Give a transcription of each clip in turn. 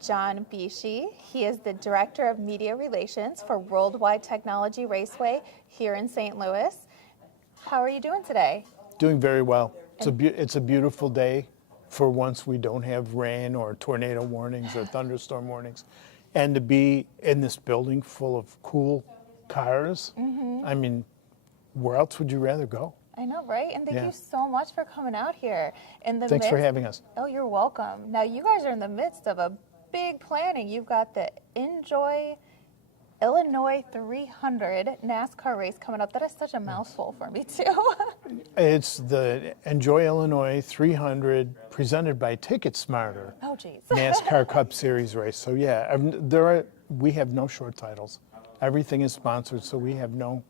John Bisci. He is the Director of Media Relations for WWT Raceway here in St. Louis. How are you doing today? Doing very well. It's a beautiful day. For once, we don't have rain or tornado warnings or thunderstorm warnings. And to be in this building full of cool cars, I mean, where else would you rather go? I know, right? And thank you so much for coming out here. Thanks for having us. Oh, you're welcome. Now, you guys are in the midst of a big planning. You've got the Enjoy Illinois 300 NASCAR race coming up. That is such a mouthful for me, too. It's the Enjoy Illinois 300 presented by Ticket Smarter. Oh, geez. NASCAR Cup Series race. So, yeah, we have no short titles. Everything is sponsored, so we have no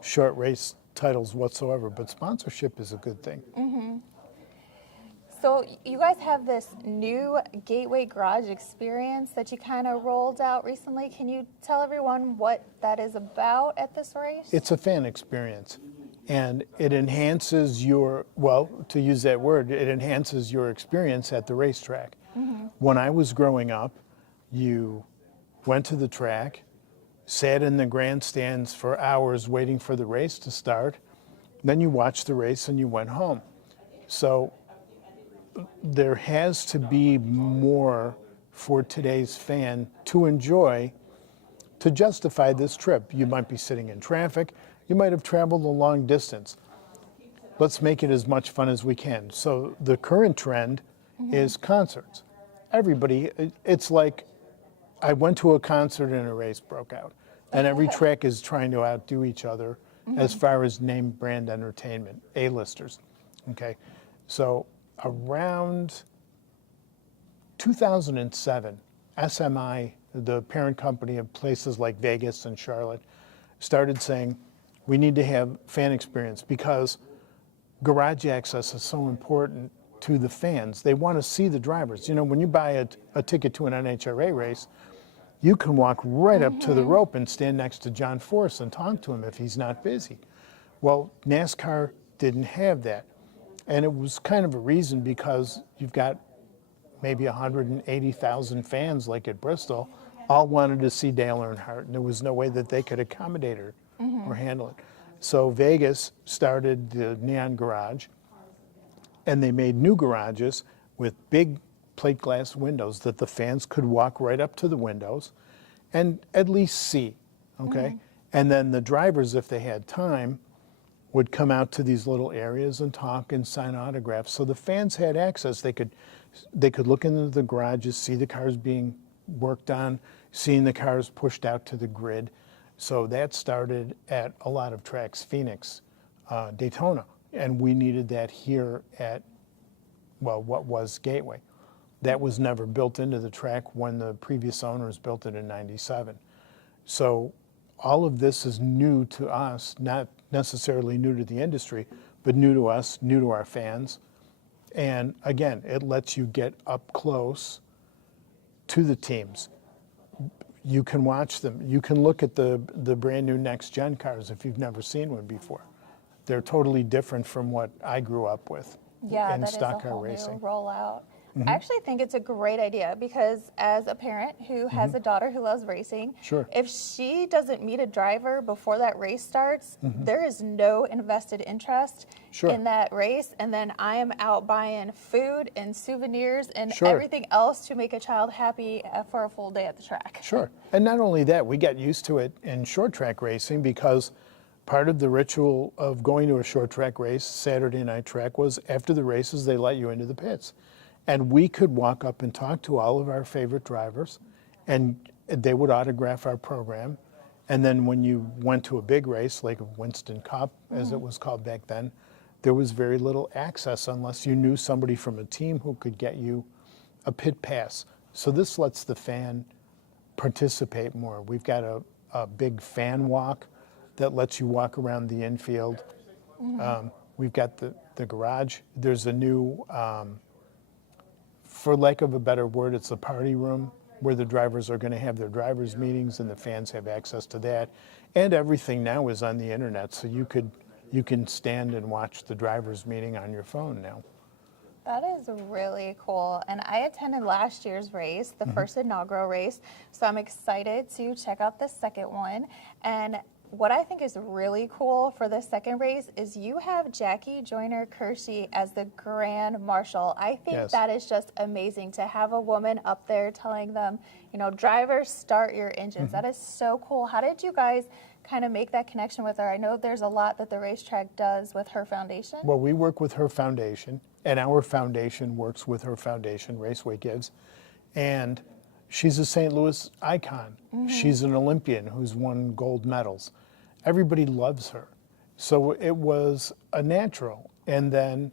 short race titles whatsoever, but sponsorship is a good thing. So you guys have this new Gateway Garage experience that you kind of rolled out recently. Can you tell everyone what that is about at this race? It's a fan experience, and it enhances your, well, to use that word, it enhances your experience at the racetrack. When I was growing up, you went to the track, sat in the grandstands for hours waiting for the race to start, then you watched the race and you went home. So there has to be more for today's fan to enjoy to justify this trip. You might be sitting in traffic, you might have traveled a long distance. Let's make it as much fun as we can. So the current trend is concerts. Everybody, it's like I went to a concert and a race broke out. And every track is trying to outdo each other as far as name brand entertainment, A-listers. Okay, so around 2007, SMI, the parent company of places like Vegas and Charlotte, started saying we need to have fan experience because garage access is so important to the fans. They want to see the drivers. You know, when you buy a ticket to an NHRA race, you can walk right up to the rope and stand next to John Force and talk to him if he's not busy. Well, NASCAR didn't have that. And it was kind of a reason because you've got maybe 180,000 fans like at Bristol, all wanted to see Dale Earnhardt, and there was no way that they could accommodate her or handle it. So Vegas started the Neon Garage, and they made new garages with big plate glass windows that the fans could walk right up to the windows and at least see, okay? And then the drivers, if they had time, would come out to these little areas and talk and sign autographs. So the fans had access. They could look into the garages, see the cars being worked on, seeing the cars pushed out to the grid. So that started at a lot of tracks, Phoenix, Daytona, and we needed that here at, well, what was Gateway. That was never built into the track when the previous owners built it in '97. So all of this is new to us, not necessarily new to the industry, but new to us, new to our fans. And again, it lets you get up close to the teams. You can watch them. You can look at the brand new next gen cars if you've never seen one before. They're totally different from what I grew up with in stock car racing. New rollout. I actually think it's a great idea because as a parent who has a daughter who loves racing, if she doesn't meet a driver before that race starts, there is no invested interest in that race. And then I am out buying food and souvenirs and everything else to make a child happy for a full day at the track. And not only that, we got used to it in short track racing because part of the ritual of going to a short track race, Saturday night track, was after the races, they let you into the pits. And we could walk up and talk to all of our favorite drivers, and they would autograph our program. And then when you went to a big race, like a Winston Cup, as it was called back then, there was very little access unless you knew somebody from a team who could get you a pit pass. So this lets the fan participate more. We've got a big fan walk that lets you walk around the infield. We've got the garage. There's a new, for lack of a better word, it's a party room where the drivers are going to have their drivers meetings and the fans have access to that. And everything now is on the internet, so you can stand and watch the drivers meeting on your phone now. That is really cool. And I attended last year's race, the first inaugural race. So I'm excited to check out the second one. And what I think is really cool for the second race is you have Jackie Joyner-Kersee as the Grand Marshal. I think that is just amazing to have a woman up there telling them, you know, drivers, start your engines. That is so cool. How did you guys kind of make that connection with her? I know there's a lot that the racetrack does with her foundation. Well, we work with her foundation, and our foundation works with her foundation, Raceway Gives. And she's a St. Louis icon. She's an Olympian who's won gold medals. Everybody loves her. So it was a natural. And then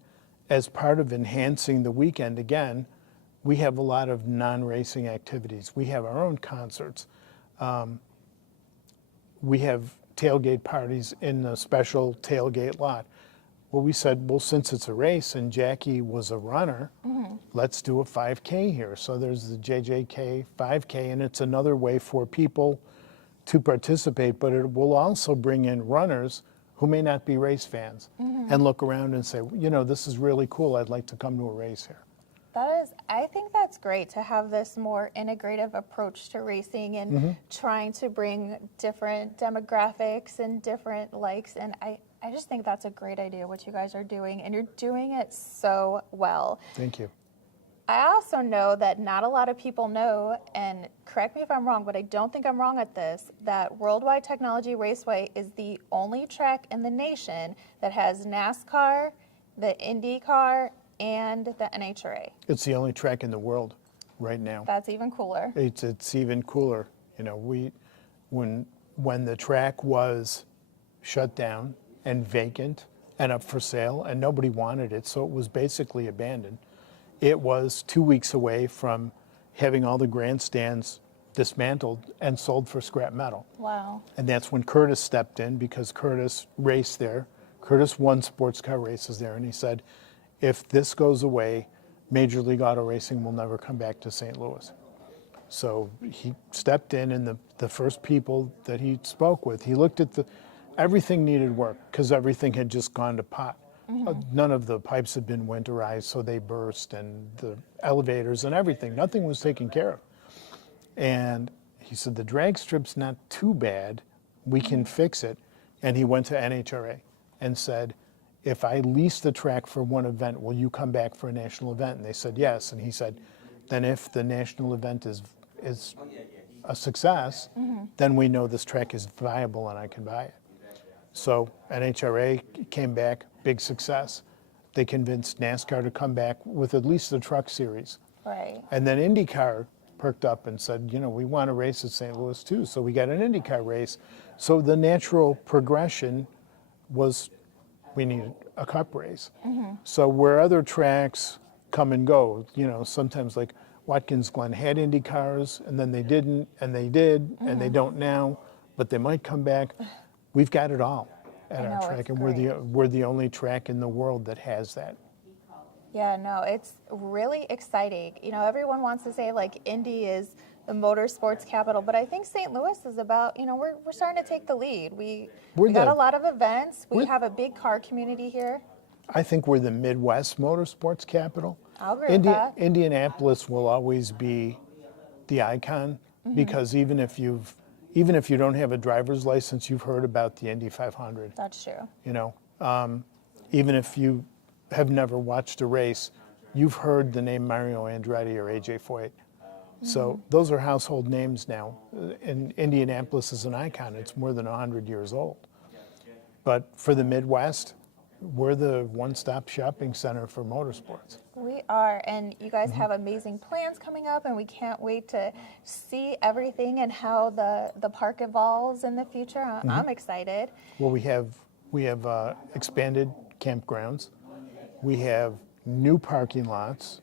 as part of enhancing the weekend, again, we have a lot of non-racing activities. We have our own concerts. We have tailgate parties in the special tailgate lot. Well, we said, well, since it's a race and Jackie was a runner, let's do a 5K here. So there's the JJK 5K, and it's another way for people to participate, but it will also bring in runners who may not be race fans and look around and say, you know, this is really cool. I'd like to come to a race here. I think that's great to have this more integrative approach to racing and trying to bring different demographics and different likes. And I just think that's a great idea what you guys are doing, and you're doing it so well. Thank you. I also know that not a lot of people know, and correct me if I'm wrong, but I don't think I'm wrong at this, that Worldwide Technology Raceway is the only track in the nation that has NASCAR, the IndyCar, and the NHRA. It's the only track in the world right now. That's even cooler. It's even cooler. You know, when the track was shut down and vacant and up for sale and nobody wanted it, so it was basically abandoned. It was 2 weeks away from having all the grandstands dismantled and sold for scrap metal. Wow. And that's when Curtis stepped in, because Curtis raced there. Curtis won sports car races there, and he said, if this goes away, Major League Auto Racing will never come back to St. Louis. So he stepped in, and the first people that he spoke with, he looked at everything needed work because everything had just gone to pot. None of the pipes had been winterized, so they burst, and the elevators and everything, nothing was taken care of. And he said, the drag strip's not too bad, we can fix it. And he went to NHRA and said, if I lease the track for one event, will you come back for a national event? And they said yes. And he said, then if the national event is a success, then we know this track is viable and I can buy it. So NHRA came back, big success. They convinced NASCAR to come back with at least the truck series. Right. And then IndyCar perked up and said, you know, we want to race at St. Louis too. So we got an IndyCar race. So the natural progression was we needed a cup race. So where other tracks come and go, you know, sometimes like Watkins Glen had Indy cars, and then they didn't, and they did, and they don't now, but they might come back. We've got it all at our track, and we're the only track in the world that has that. Yeah, no, it's really exciting. You know, everyone wants to say like Indy is the motorsports capital, but I think St. Louis is about, you know, we're starting to take the lead. We got a lot of events. We have a big car community here. I think we're the Midwest motorsports capital. I'll agree with that. Indianapolis will always be the icon, because even if you don't have a driver's license, you've heard about the Indy 500. That's true. You know, even if you have never watched a race, you've heard the name Mario Andretti or AJ Foyt. So those are household names now. And Indianapolis is an icon. It's more than 100 years old. But for the Midwest, we're the one-stop shopping center for motorsports. We are, and you guys have amazing plans coming up, and we can't wait to see everything and how the park evolves in the future. I'm excited. Well, we have expanded campgrounds. We have new parking lots.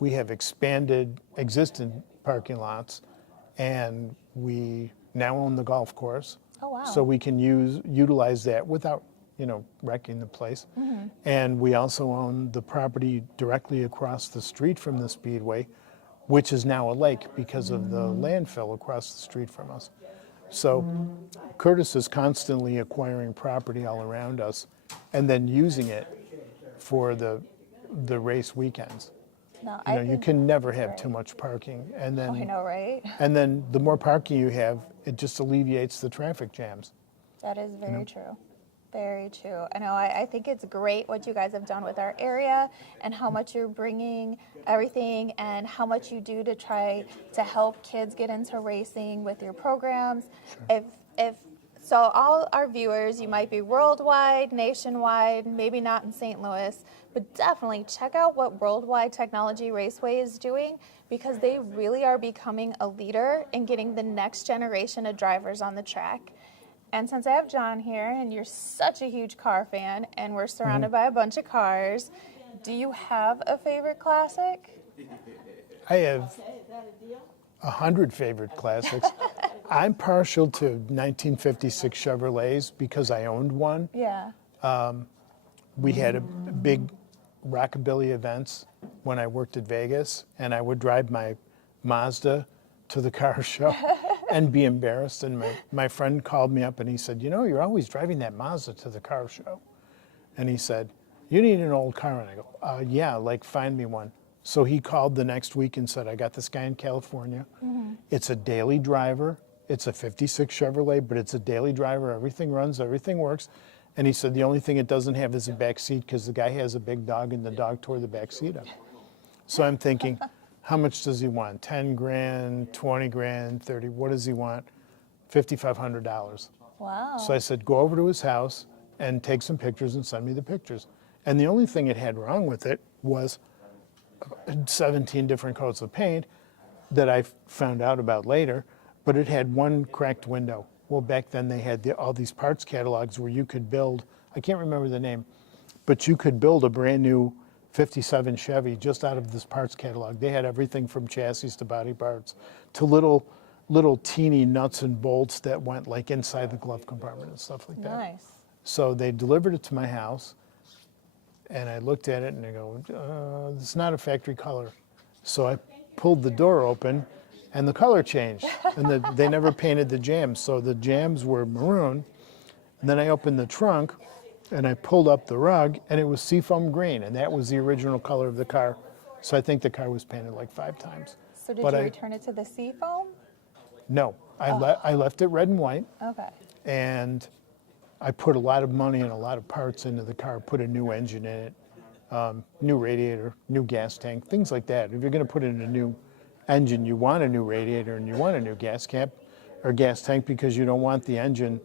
We have expanded existing parking lots, and we now own the golf course. Oh, wow. So we can utilize that without, you know, wrecking the place. And we also own the property directly across the street from the Speedway, which is now a lake because of the landfill across the street from us. So Curtis is constantly acquiring property all around us and then using it for the the race weekends. No, You know, you can never have too much parking, and then Oh, I know, right? and then the more parking you have, it just alleviates the traffic jams. That is very true. Very true. I know. I think it's great what you guys have done with our area and how much you're bringing everything and how much you do to try to help kids get into racing with your programs. Sure. If so, all our viewers, you might be worldwide, nationwide, maybe not in St. Louis, but definitely check out what Worldwide Technology Raceway is doing, because they really are becoming a leader in getting the next generation of drivers on the track. And since I have John here, and you're such a huge car fan, and we're surrounded by a bunch of cars, do you have a favorite classic? I have 100 favorite classics. I'm partial to 1956 Chevrolets because I owned one. Yeah. We had a big rockabilly events when I worked at Vegas, and I would drive my Mazda to the car show and be embarrassed. And my friend called me up and he said, you know, you're always driving that Mazda to the car show. And he said, you need an old car. And I go, yeah, like find me one. So he called the next week and said, I got this guy in California. Mm-hmm. It's a daily driver. It's a 56 Chevrolet, but it's a daily driver. Everything runs, everything works. And he said, the only thing it doesn't have is a back seat because the guy has a big dog and the dog tore the back seat up. So I'm thinking, how much does he want? 10 grand, 20 grand, 30, what does he want? $5,500. Wow. So I said, go over to his house and take some pictures and send me the pictures. And the only thing it had wrong with it was 17 different coats of paint that I found out about later, but it had one cracked window. Well, back then they had all these parts catalogs where you could build, I can't remember the name, but you could build a brand new 57 Chevy just out of this parts catalog. They had everything from chassis to body parts to little teeny nuts and bolts that went like inside the glove compartment and stuff like that. Nice. So they delivered it to my house, and I looked at it and I go, it's not a factory color. So I pulled the door open and the color changed, and they never painted the jambs. So the jambs were maroon. And then I opened the trunk and I pulled up the rug and it was seafoam green, and that was the original color of the car. So I think the car was painted like 5 times. So did you return it to the seafoam? No, I left it red and white. Okay. And I put a lot of money and a lot of parts into the car, put a new engine in it, new radiator, new gas tank, things like that. If you're going to put in a new engine, you want a new radiator and you want a new gas cap or gas tank, because you don't want the engine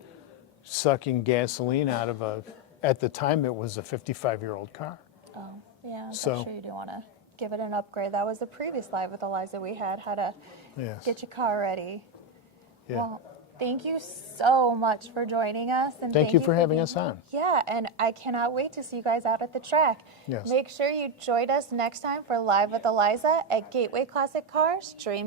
sucking gasoline out of at the time it was a 55-year-old car. Oh, yeah, I'm So- sure you do want to give it an upgrade. That was the previous live with Eliza we had, how to Yes. get your car ready. Yeah. Well, thank you so much for joining us. And Thank you for having being us on. Yeah, and I cannot wait to see you guys out at the track. Yes. Make sure you join us next time for Live with Eliza at Gateway Classic Cars, Dreams